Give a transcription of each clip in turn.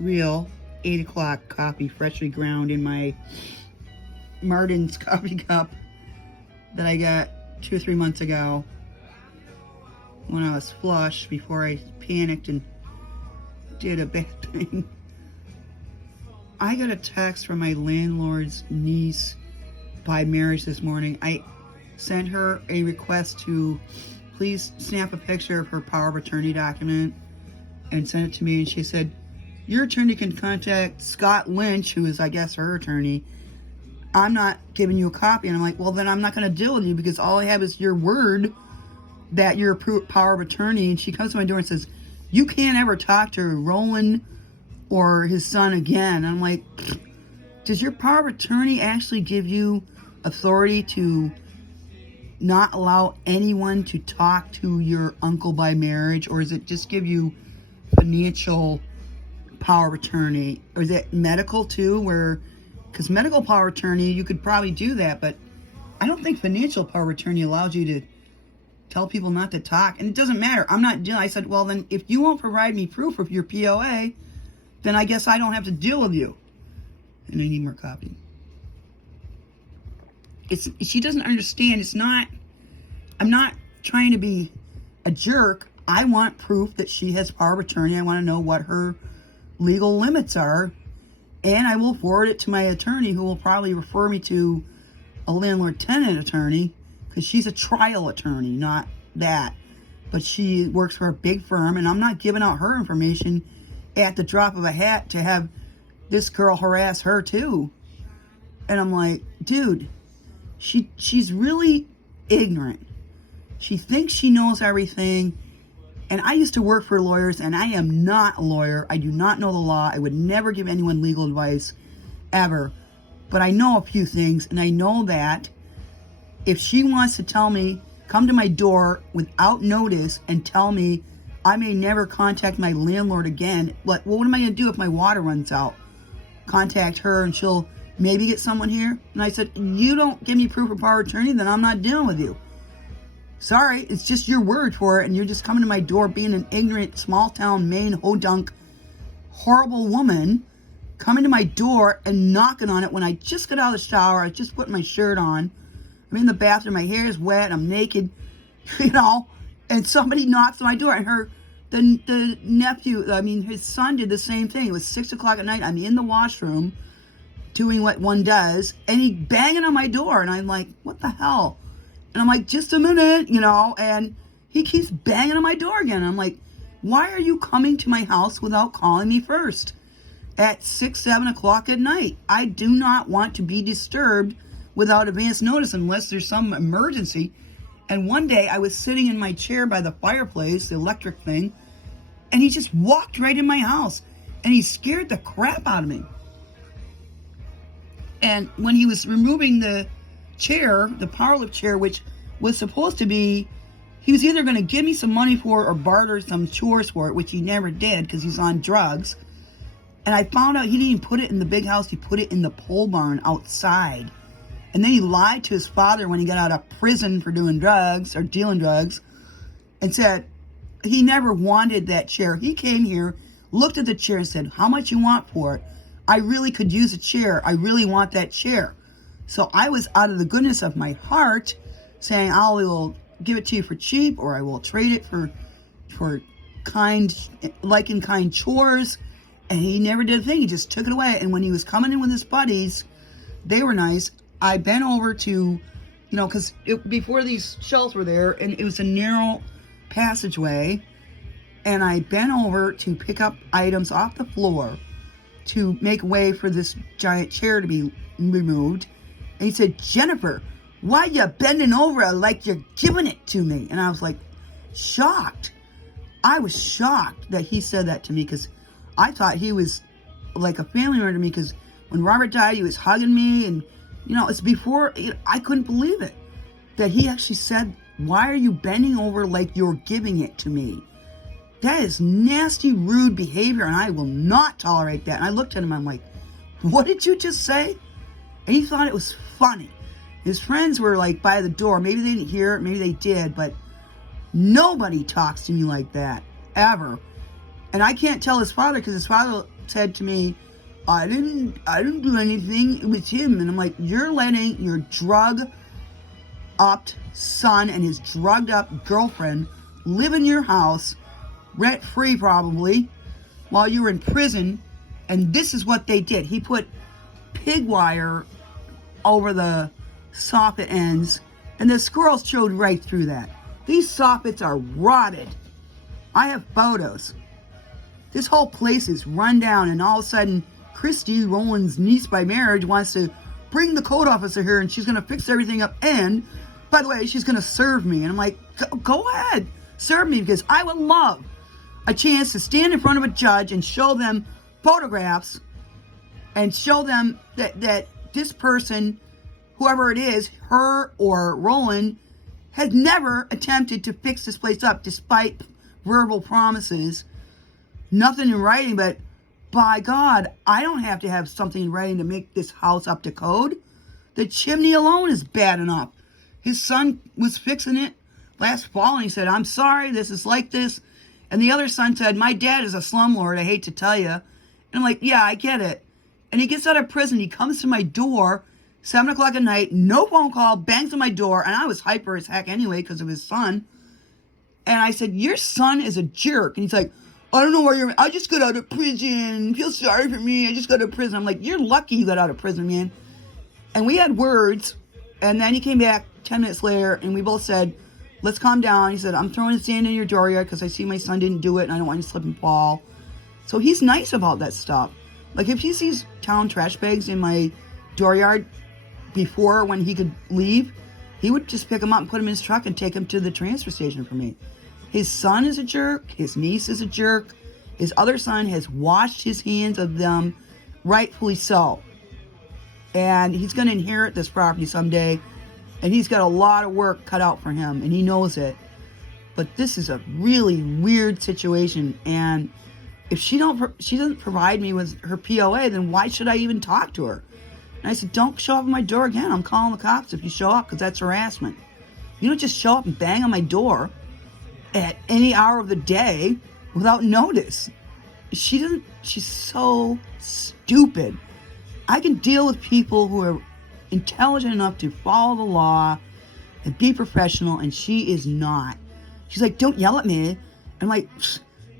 real 8 o'clock coffee freshly ground in my Martin's coffee cup that I got 2 or 3 months ago when I was flush before I panicked and did a bad thing. I got a text from my landlord's niece by marriage this morning. I sent her a request to please snap a picture of her power of attorney document and send it to me, and she said, your attorney can contact Scott Lynch, who is, I guess, her attorney. I'm not giving you a copy. And I'm like, well, then I'm not going to deal with you because all I have is your word that you're a power of attorney. And she comes to my door and says, you can't ever talk to Roland or his son again. And I'm like, does your power of attorney actually give you authority to not allow anyone to talk to your uncle by marriage? Or does it just give you financial power of attorney? Or is it medical too, where, because medical power of attorney, you could probably do that, but I don't think financial power of attorney allows you to tell people not to talk. And it doesn't matter. I'm not dealing. I said, well, then if you won't provide me proof of your POA, then I guess I don't have to deal with you. And I need more copy. She doesn't understand. I'm not trying to be a jerk. I want proof that she has power of attorney. I want to know what her legal limits are, and I will forward it to my attorney, who will probably refer me to a landlord-tenant attorney, because she's a trial attorney, not that. But she works for a big firm, and I'm not giving out her information at the drop of a hat to have this girl harass her too. And I'm like, dude, she's really ignorant. She thinks she knows everything. And I used to work for lawyers, and I am not a lawyer. I do not know the law. I would never give anyone legal advice, ever. But I know a few things, and I know that if she wants to tell me, come to my door without notice and tell me I may never contact my landlord again, what am I going to do if my water runs out? Contact her, and she'll maybe get someone here? And I said, you don't give me proof of power of attorney, then I'm not dealing with you. Sorry, it's just your word for it, and you're just coming to my door being an ignorant, small-town, Maine, hodunk, horrible woman, coming to my door and knocking on it when I just got out of the shower. I just put my shirt on. I'm in the bathroom, my hair is wet, I'm naked, and somebody knocks on my door, and the nephew, his son did the same thing. It was 6 o'clock at night. I'm in the washroom doing what one does, and he banging on my door, and I'm like, what the hell? And I'm like, just a minute, and he keeps banging on my door again. I'm like, why are you coming to my house without calling me first at 6, 7 o'clock at night? I do not want to be disturbed without advance notice unless there's some emergency. And one day I was sitting in my chair by the fireplace, the electric thing, and he just walked right in my house, and he scared the crap out of me. And when he was removing the chair, the power lift chair, which was supposed to be, he was either going to give me some money for it or barter some chores for it, which he never did because he's on drugs. And I found out he didn't even put it in the big house. He put it in the pole barn outside. And then he lied to his father when he got out of prison for doing drugs or dealing drugs, and said he never wanted that chair. He came here, looked at the chair, and said, how much you want for it? I really could use a chair. I really want that chair. So I was, out of the goodness of my heart, saying, I will give it to you for cheap, or I will trade it for kind chores. And he never did a thing. He just took it away. And when he was coming in with his buddies, they were nice. I bent over to, because before these shelves were there, and it was a narrow passageway, and I bent over to pick up items off the floor to make way for this giant chair to be removed. And he said, Jennifer, why you bending over like you're giving it to me? And I was like, shocked. I was shocked that he said that to me, because I thought he was like a family member to me, because when Robert died, he was hugging me, and, it's before, I couldn't believe it, that he actually said, why are you bending over like you're giving it to me? That is nasty, rude behavior, and I will not tolerate that. And I looked at him, I'm like, what did you just say? And he thought it was funny. His friends were like by the door. Maybe they didn't hear it, maybe they did, but nobody talks to me like that, ever. And I can't tell his father, because his father said to me, I didn't do anything. It was him. And I'm like, you're letting your drug up son and his drugged up girlfriend live in your house, rent free probably, while you were in prison. And this is what they did. He put pig wire over the soffit ends, and the squirrels chewed right through that. These soffits are rotted. I have photos. This whole place is run down, and all of a sudden, Christy, Roland's niece by marriage, wants to bring the code officer here, and she's going to fix everything up. And, by the way, she's going to serve me. And I'm like, go ahead, serve me, because I would love a chance to stand in front of a judge and show them photographs and show them that this person, whoever it is, her or Roland, has never attempted to fix this place up despite verbal promises. Nothing in writing, but by God, I don't have to have something in writing to make this house up to code. The chimney alone is bad enough. His son was fixing it last fall, and he said, I'm sorry, this is like this. And the other son said, my dad is a slumlord, I hate to tell you. And I'm like, yeah, I get it. And he gets out of prison, he comes to my door, 7 o'clock at night, no phone call, bangs on my door, and I was hyper as heck anyway because of his son. And I said, your son is a jerk. And he's like, I don't know where you're, I just got out of prison, feel sorry for me, I just got out of prison. I'm like, you're lucky you got out of prison, man. And we had words, and then he came back 10 minutes later, and we both said, let's calm down. He said, I'm throwing sand in your dooryard because I see my son didn't do it, and I don't want you to slip and fall. So he's nice about that stuff. Like, if he sees town trash bags in my dooryard before when he could leave, he would just pick them up and put them in his truck and take them to the transfer station for me. His son is a jerk. His niece is a jerk. His other son has washed his hands of them, rightfully so. And he's going to inherit this property someday, and he's got a lot of work cut out for him, and he knows it. But this is a really weird situation, and if she doesn't provide me with her POA, then why should I even talk to her? And I said, don't show up at my door again. I'm calling the cops if you show up, because that's harassment. You don't just show up and bang on my door at any hour of the day without notice. She's so stupid. I can deal with people who are intelligent enough to follow the law and be professional, and she is not. She's like, don't yell at me. I'm like,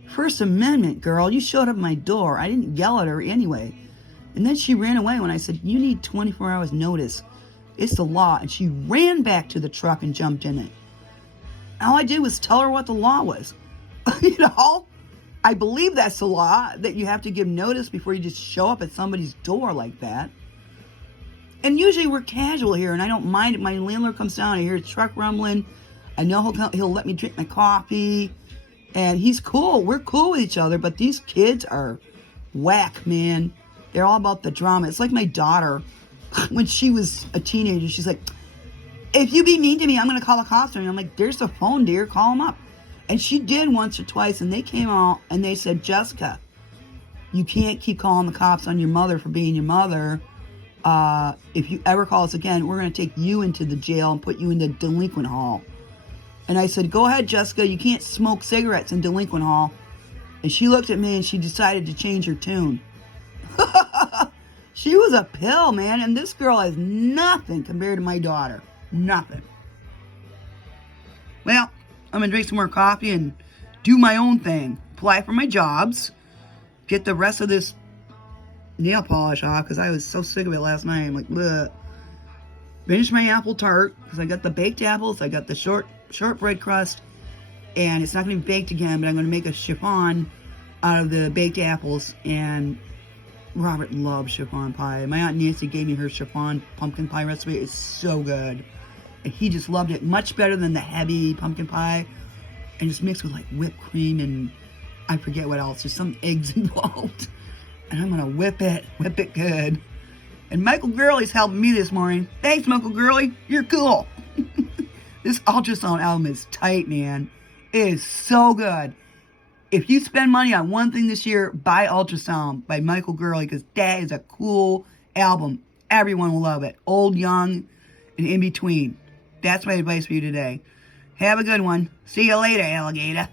First Amendment, girl, you showed up at my door. I didn't yell at her anyway. And then she ran away when I said, you need 24 hours notice. It's the law. And she ran back to the truck and jumped in it. All I did was tell her what the law was. You know, I believe that's the law, that you have to give notice before you just show up at somebody's door like that. And usually we're casual here, and I don't mind it. My landlord comes down, I hear his truck rumbling. I know he'll let me drink my coffee. And he's cool. We're cool with each other, but these kids are whack, man. They're all about the drama. It's like my daughter, when she was a teenager, she's like, if you be mean to me, I'm going to call the cops on you. I'm like, there's the phone, dear. Call them up. And she did once or twice, and they came out, and they said, Jessica, you can't keep calling the cops on your mother for being your mother. If you ever call us again, we're going to take you into the jail and put you in the delinquent hall. And I said, go ahead, Jessica. You can't smoke cigarettes in delinquent hall. And she looked at me, and she decided to change her tune. She was a pill, man. And this girl has nothing compared to my daughter. Nothing. Well, I'm going to drink some more coffee and do my own thing. Apply for my jobs. Get the rest of this nail polish off because I was so sick of it last night. I'm like, bleh. Finish my apple tart because I got the baked apples. I got the shortbread crust. And it's not going to be baked again, but I'm going to make a chiffon out of the baked apples. And Robert loves chiffon pie. My Aunt Nancy gave me her chiffon pumpkin pie recipe. It's so good. And he just loved it much better than the heavy pumpkin pie. And it's mixed with like whipped cream and I forget what else. There's some eggs involved. And I'm going to whip it good. And Michael Gurley's helping me this morning. Thanks, Michael Gurley. You're cool. This ultrasound album is tight, man. It is so good. If you spend money on one thing this year, buy Ultrasound by Michael Gurley, because that is a cool album. Everyone will love it. Old, young, and in between. That's my advice for you today. Have a good one. See you later, alligator.